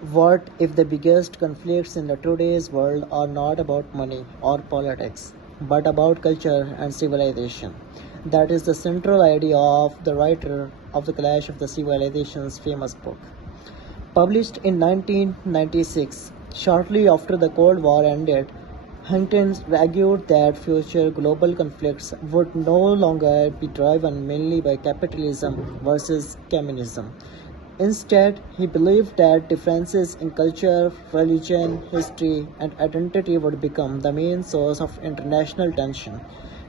What if the biggest conflicts in the today's world are not about money or politics, but about culture and civilization? That is the central idea of the writer of The Clash of the Civilizations famous book. Published in 1996, shortly after the Cold War ended, Huntington argued that future global conflicts would no longer be driven mainly by capitalism versus communism. Instead, he believed that differences in culture, religion, history, and identity would become the main source of international tension.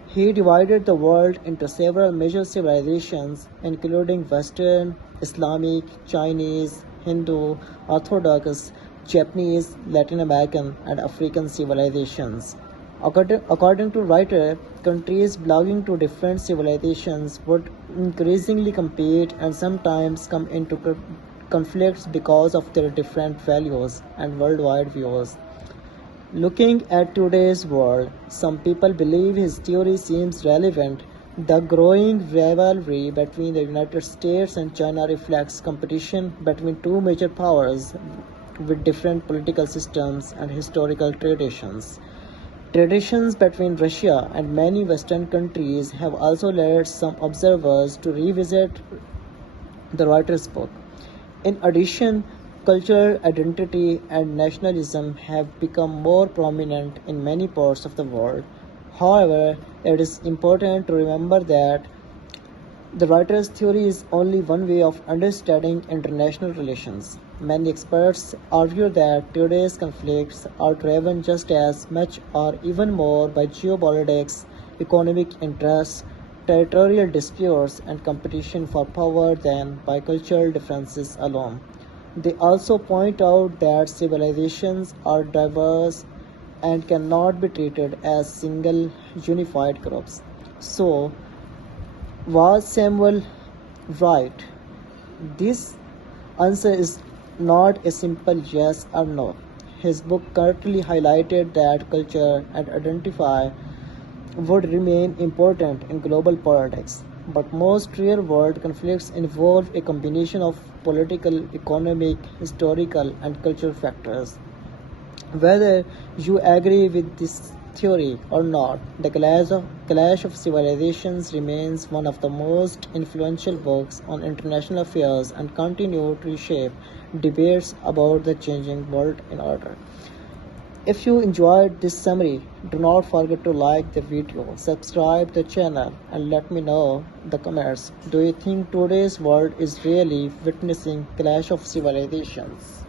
He divided the world into several major civilizations, including Western, Islamic, Chinese, Hindu, Orthodox, Japanese, Latin American, and African civilizations. According to writer, countries belonging to different civilizations would increasingly compete and sometimes come into conflicts because of their different values and worldwide views. Looking at today's world, some people believe his theory seems relevant. The growing rivalry between the United States and China reflects competition between two major powers with different political systems and historical traditions. Traditions between Russia and many Western countries have also led some observers to revisit the writer's book. In addition, cultural identity and nationalism have become more prominent in many parts of the world. However, it is important to remember that the writer's theory is only one way of understanding international relations. Many experts argue that today's conflicts are driven just as much or even more by geopolitics, economic interests, territorial disputes, and competition for power than by cultural differences alone. They also point out that civilizations are diverse and cannot be treated as single unified groups. So, was Samuel right? This answer is not a simple yes or no. His book correctly highlighted that culture and identify would remain important in global politics, but most real world conflicts involve a combination of political, economic, historical, and cultural factors. Whether you agree with this theory or not, The Clash of Civilizations remains one of the most influential books on international affairs and continue to reshape debates about the changing world in order. If you enjoyed this summary, do not forget to like the video, subscribe the channel, and let me know in the comments. Do you think today's world is really witnessing clash of civilizations?